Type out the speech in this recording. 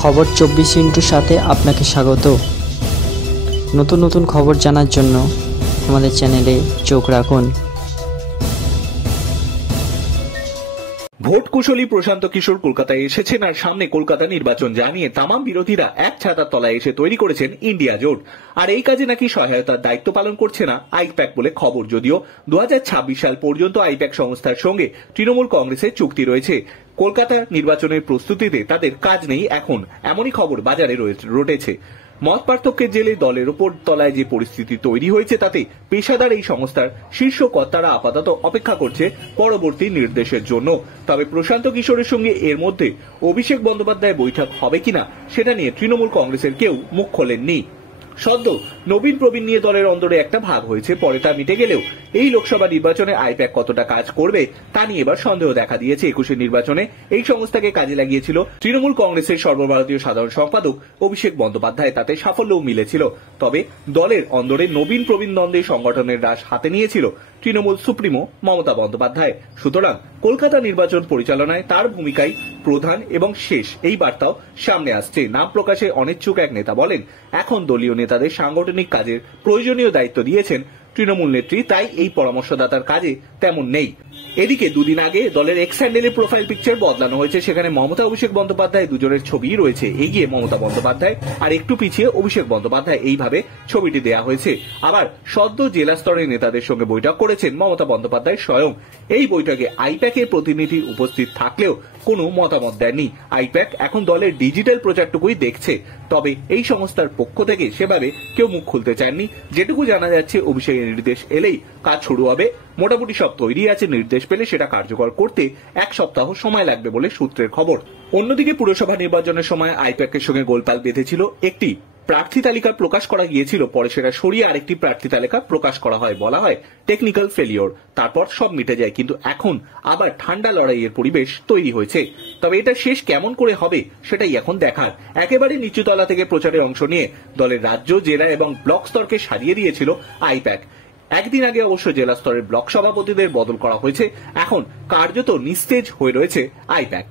খবর 24 সাথে আপনাকে স্বাগত। নতুন নতুন খবর জানার জন্য আমাদের চ্যানেলে চোখ রাখুন। ভোট কুশলী প্রশান্ত কিশোর কলকাতায় এসেছেন আর সামনে কলকাতা নির্বাচন জানিয়ে তামাম বিরোধীরা এক ছাতার তলায় এসে তৈরি করেছেন ইন্ডিয়া জোট। আর এই কাজে নাকি সহায়তার দায়িত্ব পালন করছে না আইপ্যাক বলে খবর, যদিও 2026 সাল পর্যন্ত আইপ্যাক সংস্থার সঙ্গে তৃণমূল কংগ্রেসের চুক্তি রয়েছে। কলকাতা নির্বাচনের প্রস্তুতিতে তাদের কাজ নেই এখন, এমনই খবর বাজারে রটেছে। মত পার্থক্যের জেলে দলের ওপর তলায় যে পরিস্থিতি তৈরি হয়েছে তাতে পেশাদার এই সংস্থার শীর্ষ কর্তারা আপাতত অপেক্ষা করছে পরবর্তী নির্দেশের জন্য। তবে প্রশান্ত কিশোরের সঙ্গে এর মধ্যে অভিষেক বন্দ্যোপাধ্যায় বৈঠক হবে কিনা সেটা নিয়ে তৃণমূল কংগ্রেসের কেউ মুখ খোলেননি। সদ্য নবীন প্রবীণ নিয়ে দলের অন্দরে একটা ভাগ হয়েছে, পরে তা মিটে গেলেও এই লোকসভা নির্বাচনে আইপ্যাক কতটা কাজ করবে তা নিয়ে এবার সন্দেহ দেখা দিয়েছে। 21 নির্বাচনে এই সংস্থাকে কাজে লাগিয়েছিল তৃণমূল কংগ্রেসের সর্বভারতীয় সাধারণ সম্পাদক অভিষেক বন্দ্যোপাধ্যায়, তাতে সাফল্যও মিলেছিল। তবে দলের অন্দরে নবীন প্রবীণ দ্বন্দ্বে সংগঠনের রাশ হাতে নিয়েছিল তৃণমূল সুপ্রিমো মমতা বন্দ্যোপাধ্যায়। সুতরাং কলকাতা নির্বাচন পরিচালনায় তার ভূমিকাই প্রধান এবং শেষ, এই বার্তাও সামনে আসছে। নাম প্রকাশে অনিচ্ছুক এক নেতা বলেন, এখন দলীয় নেতাদের সাংগঠনিক কাজের প্রয়োজনীয় দায়িত্ব দিয়েছেন তৃণমূল নেত্রী, তাই এই পরামর্শদাতার কাজে তেমন নেই। এদিকে দুদিন আগে দলের এক্স হ্যান্ডেলে প্রোফাইল পিকচার বদলানো হয়েছে, সেখানে মমতা অভিষেক বন্দ্যোপাধ্যায় দুজনের ছবি রয়েছে। এগিয়ে মমতা বন্দ্যোপাধ্যায় আর একটু পিছিয়ে অভিষেক বন্দ্যোপাধ্যায়, এইভাবে ছবিটি দেয়া হয়েছে। আবার সদ্য জেলা স্তরের নেতাদের সঙ্গে বৈঠক করেছেন মমতা বন্দ্যোপাধ্যায় স্বয়ং। এই বৈঠকে আইপ্যাকের প্রতিনিধি উপস্থিত থাকলেও কোনো মতামত দেননি। আইপ্যাক এখন দলের ডিজিটাল প্রচারটুকুই দেখছে, তবে এই সংস্থার পক্ষ থেকে সেভাবে কেউ মুখ খুলতে চাননি। যেটুকু জানা যাচ্ছে, অভিষেকের নির্দেশ এলেই কাজ শুরু হবে। মোটামুটি সব তৈরি আছে, নির্দেশ পেলে সেটা কার্যকর করতে 1 সপ্তাহ সময় লাগবে বলে সূত্রের খবর। অন্যদিকে পুরসভা নির্বাচনের সময় আইপ্যাকের সঙ্গে গোলপাল বেঁধেছিল। একটি প্রার্থী তালিকা প্রকাশ করা গিয়েছিল, পরে সেটা সরিয়ে আরেকটি প্রার্থী তালিকা প্রকাশ করা হয়, বলা হয় টেকনিক্যাল ফেলিওর। তারপর সব মিটে যায়, কিন্তু এখন আবার ঠান্ডা লড়াইয়ের পরিবেশ তৈরি হয়েছে। তবে এটা শেষ কেমন করে হবে সেটাই এখন দেখার। একেবারে নিচুতলা থেকে প্রচারে অংশ নিয়ে দলের রাজ্য, জেলা এবং ব্লক স্তরকে সারিয়ে দিয়েছিল আইপ্যাক। একদিন আগে অবশ্য জেলা স্তরের ব্লক সভাপতিদের বদল করা হয়েছে। এখন কার্যত নিস্তেজ হয়ে রয়েছে আইপ্যাক।